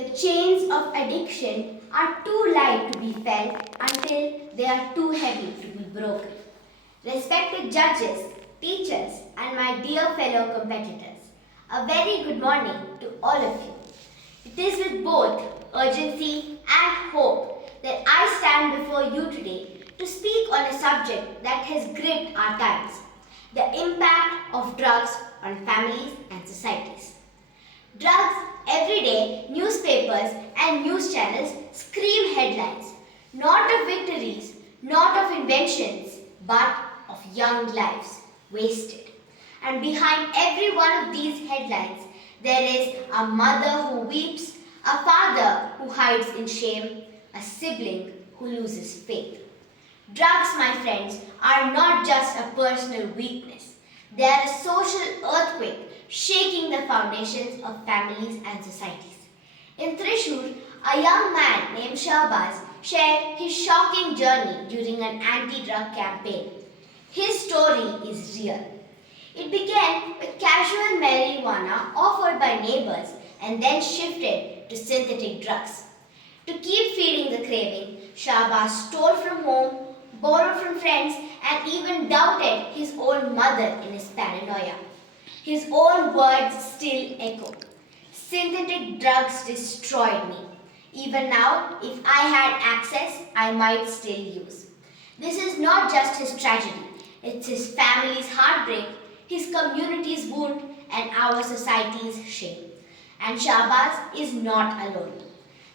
The chains of addiction are too light to be felt until they are too heavy to be broken. Respected judges, teachers, and my dear fellow competitors, a very good morning to all of you. It is with both urgency and hope that I stand before you today to speak on a subject that has gripped our times, the impact of drugs on families and societies. Drugs, every day, newspapers and news channels scream headlines, not of victories, not of inventions, but of young lives wasted. And behind every one of these headlines, there is a mother who weeps, a father who hides in shame, a sibling who loses faith. Drugs, my friends, are not just a personal weakness. They are a social earthquake shaking the foundations of families and societies. In Thrissur, a young man named Shahbaz shared his shocking journey during an anti-drug campaign. His story is real. It began with casual marijuana offered by neighbors and then shifted to synthetic drugs. To keep feeding the craving, Shahbaz stole from home, borrowed from friends, and even doubted his own mother in his paranoia. His own words still echo. Synthetic drugs destroyed me. Even now, if I had access, I might still use. This is not just his tragedy. It's his family's heartbreak, his community's wound, and our society's shame. And Shahbaz is not alone.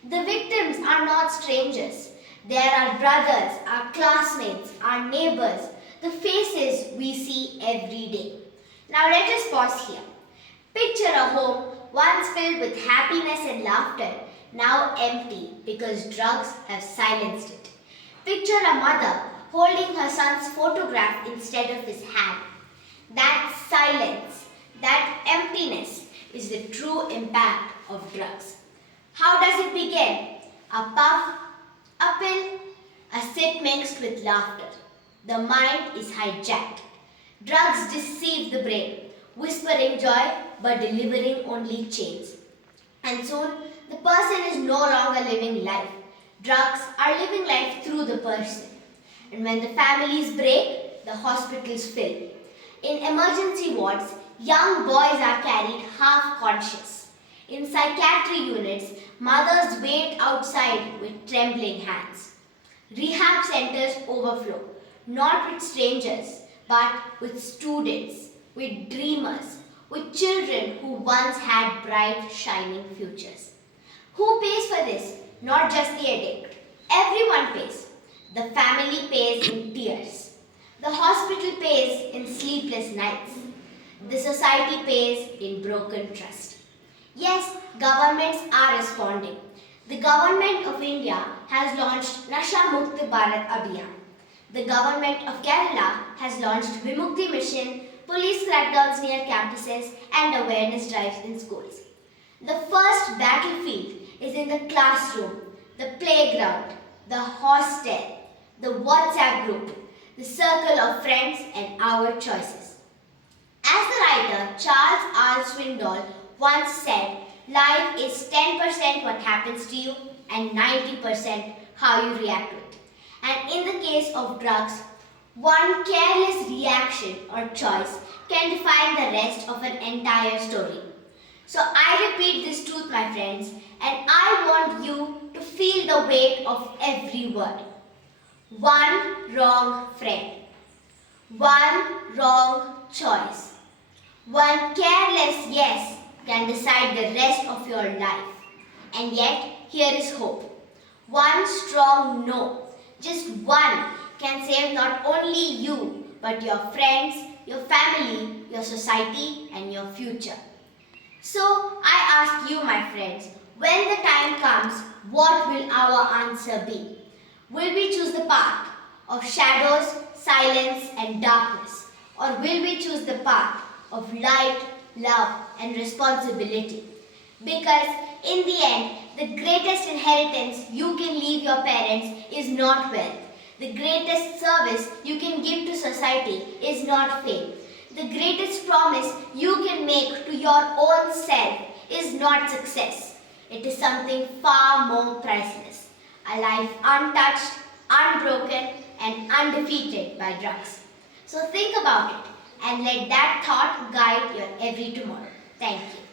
The victims are not strangers. They are our brothers, our classmates, our neighbors, the faces we see every day. Now let us pause here. Picture a home once filled with happiness and laughter, now empty because drugs have silenced it. Picture a mother holding her son's photograph instead of his hand. That silence, that emptiness is the true impact of drugs. How does it begin? A puff, a pill, a sip mixed with laughter. The mind is hijacked. Drugs deceive the brain, whispering joy but delivering only chains. And soon, the person is no longer living life. Drugs are living life through the person. And when the families break, the hospitals fill. In emergency wards, young boys are carried half conscious. In psychiatry units, mothers wait outside with trembling hands. Rehab centers overflow, not with strangers, but with students, with dreamers, with children who once had bright, shining futures. Who pays for this? Not just the addict. Everyone pays. The family pays in tears. The hospital pays in sleepless nights. The society pays in broken trust. Yes, governments are responding. The government of India has launched Nasha Mukti Bharat Abhiyan. The government of Kerala has launched Vimukti Mission, police crackdowns near campuses, and awareness drives in schools. The first battlefield is in the classroom, the playground, the hostel, the WhatsApp group, the circle of friends, and our choices. As the writer Charles R. Swindoll once said, life is 10% what happens to you and 90% how you react to it. And in the case of drugs, one careless reaction or choice can define the rest of an entire story. So I repeat this truth, my friends, and I want you to feel the weight of every word. One wrong friend. One wrong choice. One careless yes can decide the rest of your life. And yet, here is hope. One strong no, just one, can save not only you, but your friends, your family, your society, and your future. So, I ask you, my friends, when the time comes, what will our answer be? Will we choose the path of shadows, silence, and darkness? Or will we choose the path of light, love, and responsibility? Because in the end, the greatest inheritance you can leave your parents is not wealth. The greatest service you can give to society is not fame. The greatest promise you can make to your own self is not success. It is something far more priceless. A life untouched, unbroken, and undefeated by drugs. So think about it and let that thought guide your every tomorrow. Thank you.